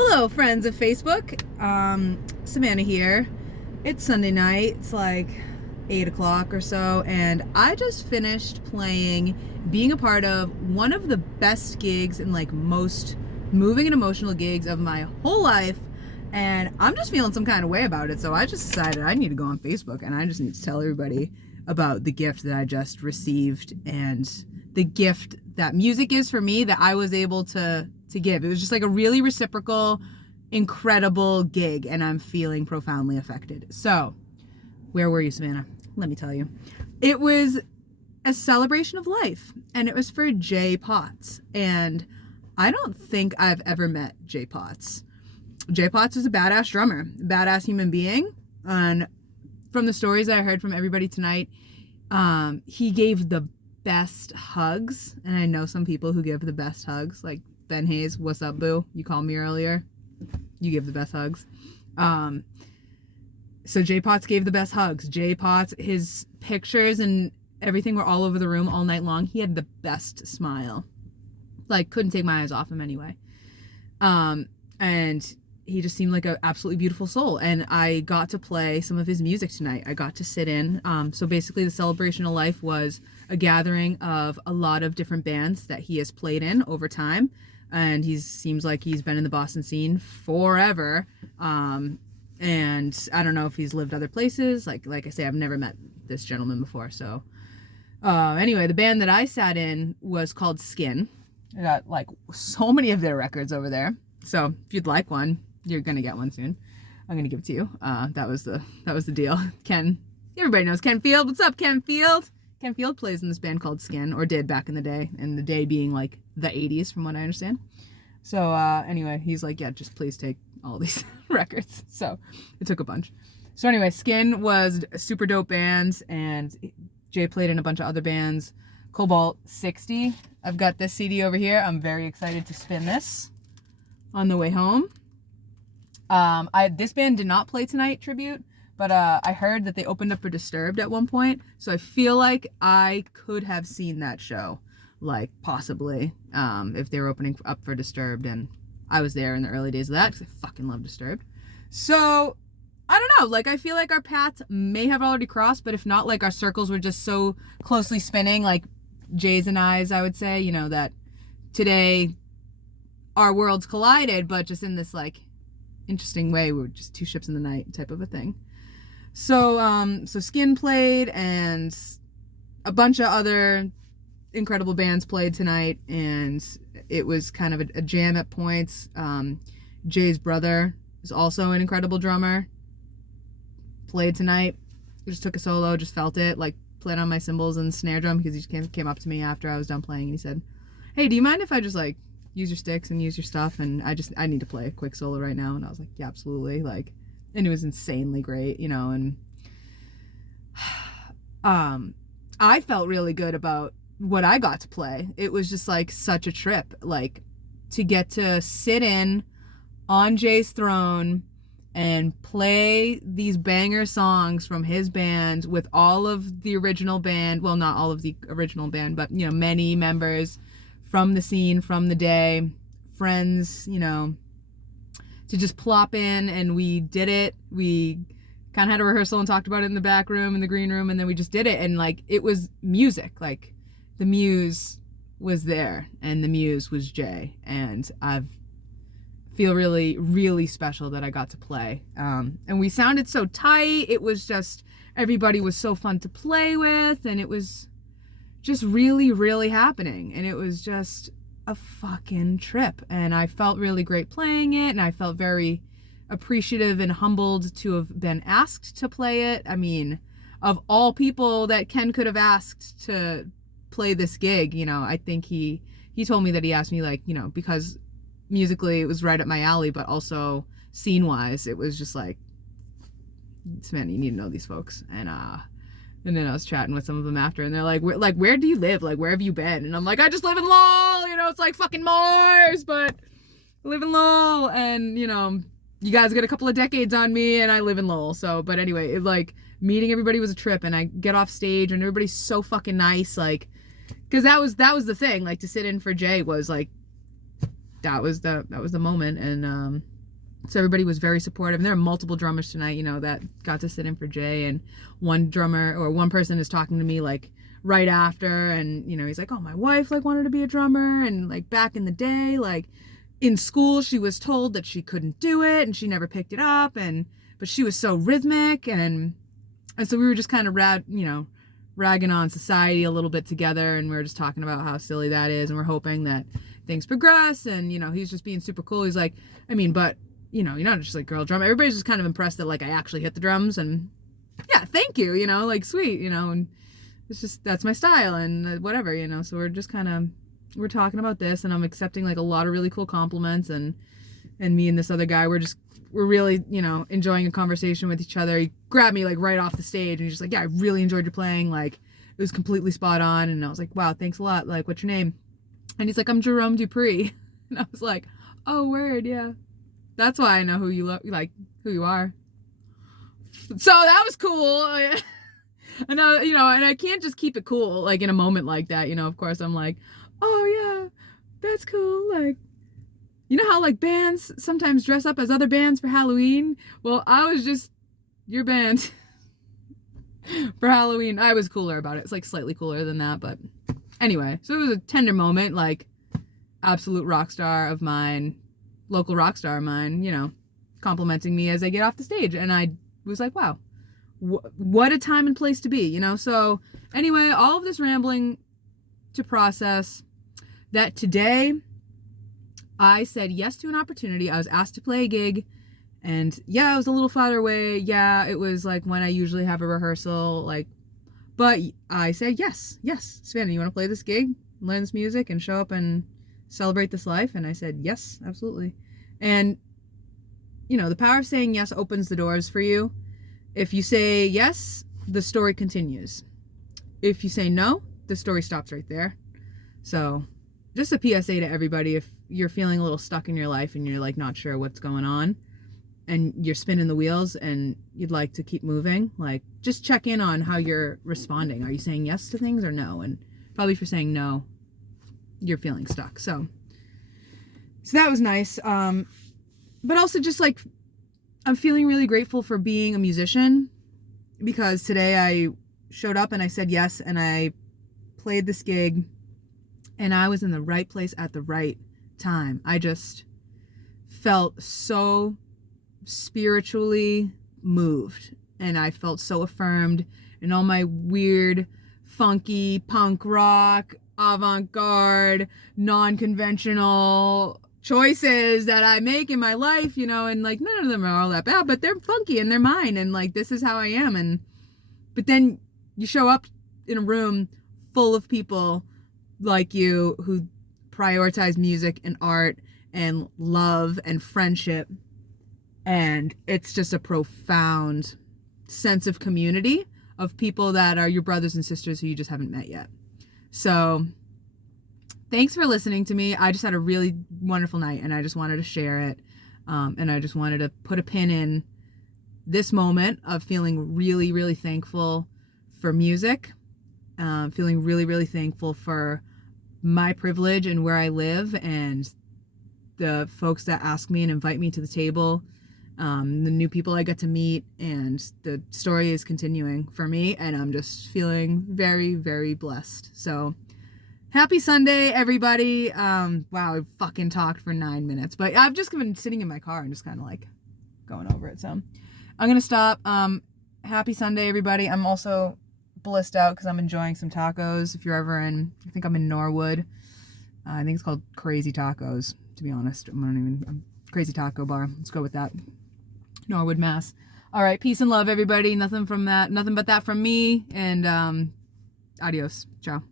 Hello, friends of Facebook. Savannah here. It's Sunday night. It's like 8 o'clock or so, and I just finished being a part of one of the best gigs and most moving and emotional gigs of my whole life, and I'm just feeling some kind of way about it. So I just decided I need to go on Facebook and I just need to tell everybody about the gift that I just received and the gift that music is for me that I was able to give. It was just like a really reciprocal, incredible gig, and I'm feeling profoundly affected. So, where were you, Savannah? Let me tell you. It was a celebration of life, and it was for Jay Potts, and I don't think I've ever met Jay Potts. Jay Potts is a badass drummer, a badass human being, and from the stories that I heard from everybody tonight, he gave the best hugs, and I know some people who give the best hugs, like Ben Hayes, what's up, boo? You called me earlier. You give the best hugs. So Jay Potts gave the best hugs. Jay Potts, his pictures and everything were all over the room all night long. He had the best smile. Couldn't take my eyes off him anyway. And he just seemed like an absolutely beautiful soul. And I got to play some of his music tonight. I got to sit in. So basically the celebration of life was a gathering of a lot of different bands that he has played in over time. And seems like he's been in the Boston scene forever. And I don't know if he's lived other places. Like I say, I've never met this gentleman before. So anyway, the band that I sat in was called Skin. I got so many of their records over there. So if you'd like one, you're gonna get one soon. I'm gonna give it to you. That was the deal. Ken, everybody knows Ken Field. What's up, Ken Field? Ken Field plays in this band called Skin, or did back in the day, and the day being the 80s from what I understand. So anyway, he's like, yeah, just please take all these records. So it took a bunch. So anyway, Skin was a super dope band, and Jay played in a bunch of other bands. Cobalt 60. I've got this CD over here. I'm very excited to spin this on the way home. This band did not play tonight, Tribute, but I heard that they opened up for Disturbed at one point, so I feel like I could have seen that show, possibly, if they were opening up for Disturbed, and I was there in the early days of that, because I fucking love Disturbed. So, I don't know, I feel like our paths may have already crossed, but if not, our circles were just so closely spinning, Jay's and I's, I would say, that today our worlds collided, but just in this, interesting way. We were just two ships in the night type of a thing. So Skin played, and a bunch of other incredible bands played tonight, and it was kind of a jam at points. Jay's brother is also an incredible drummer. Played tonight. Just took a solo, just felt it, played on my cymbals and snare drum, because he just came up to me after I was done playing, and he said, hey, do you mind if I just use your sticks and use your stuff, and I need to play a quick solo right now. And I was like, yeah, absolutely. And it was insanely great, and I felt really good about what I got to play. It was just such a trip, to get to sit in on Jay's throne and play these banger songs from his band with all of the original band. Well, not all of the original band, but many members from the scene, from the day, friends, to just plop in, and we did it. We kind of had a rehearsal and talked about it in the back room, in the green room, and then we just did it, and it was music. The muse was there, and the muse was Jay, and I feel really, really special that I got to play. And we sounded so tight. It was just, everybody was so fun to play with, and it was just really, really happening, and it was just a fucking trip, and I felt really great playing it, and I felt very appreciative and humbled to have been asked to play it. I mean, of all people that Ken could have asked to play this gig, I think he told me that he asked me because musically it was right up my alley, but also scene wise it was just man, you need to know these folks. And then I was chatting with some of them after, and they're like, where do you live? Where have you been? And I'm like, I just live in Lowell, it's fucking Mars, but I live in Lowell, and, you guys get a couple of decades on me, and I live in Lowell. So, but anyway, meeting everybody was a trip, and I get off stage, and everybody's so fucking nice, because that was the thing, to sit in for Jay was, that was the moment. And so everybody was very supportive. And there are multiple drummers tonight, you know, that got to sit in for Jay. And one person is talking to me like right after, and you know, he's like, oh, my wife like wanted to be a drummer, and like back in the day, like in school she was told that she couldn't do it and she never picked it up, but she was so rhythmic, and so we were just kind of ragging on society a little bit together, and we were just talking about how silly that is, and we're hoping that things progress. And you know, he's just being super cool. He's like, I mean, but you know, you're not just like girl drum. Everybody's just kind of impressed that like I actually hit the drums, and yeah, thank you, you know, like sweet, you know, and it's just, that's my style, and whatever, you know. So we're just kind of, we're talking about this, and I'm accepting like a lot of really cool compliments, and me and this other guy, we're really, you know, enjoying a conversation with each other. He grabbed me like right off the stage, and he's just like, yeah, I really enjoyed your playing, like it was completely spot on. And I was like, wow, thanks a lot, like what's your name? And he's like, I'm Jerome Dupree. And I was like, oh, word, yeah, that's why I know who you look like, who you are. So that was cool. And I, you know, and I can't just keep it cool like in a moment like that, you know. Of course I'm like, oh yeah, that's cool. Like, you know how like bands sometimes dress up as other bands for Halloween? Well, I was just your band for Halloween. I was cooler about it. It's like slightly cooler than that, but anyway, so it was a tender moment, like absolute rock star of mine, local rock star of mine, you know, complimenting me as I get off the stage. And I was like, wow, what a time and place to be, you know. So anyway, all of this rambling to process that today I said yes to an opportunity. I was asked to play a gig, and yeah, it was a little farther away. Yeah, it was like when I usually have a rehearsal, like, but I said yes, Savannah, you want to play this gig, learn this music, and show up and celebrate this life? And I said yes, absolutely. And you know, the power of saying yes opens the doors for you. If you say yes, the story continues. If you say no, the story stops right there. So just a PSA to everybody, if you're feeling a little stuck in your life and you're like not sure what's going on and you're spinning the wheels and you'd like to keep moving, like just check in on how you're responding. Are you saying yes to things or no? And probably if you're saying no, you're feeling stuck. So that was nice. But also just like, I'm feeling really grateful for being a musician, because today I showed up and I said yes, and I played this gig, and I was in the right place at the right time. I just felt so spiritually moved, and I felt so affirmed in all my weird, funky, punk rock, avant-garde, non-conventional choices that I make in my life, you know, and like none of them are all that bad, but they're funky and they're mine, and like this is how I am. But then you show up in a room full of people like you who prioritize music and art and love and friendship, and it's just a profound sense of community of people that are your brothers and sisters who you just haven't met yet. So thanks for listening to me. I just had a really wonderful night, and I just wanted to share it. And I just wanted to put a pin in this moment of feeling really, really thankful for music, feeling really, really thankful for my privilege and where I live, and the folks that ask me and invite me to the table, the new people I get to meet, and the story is continuing for me, and I'm just feeling very, very blessed. So happy Sunday, everybody. Wow, I fucking talked for 9 minutes, but I've just been sitting in my car and just kind of like going over it. So I'm going to stop. Happy Sunday, everybody. I'm also blissed out because I'm enjoying some tacos. If you're ever in, I think I'm in Norwood. I think it's called Crazy Tacos, to be honest. Crazy Taco Bar. Let's go with that. Norwood, Mass. All right. Peace and love, everybody. Nothing but that from me. And adios. Ciao.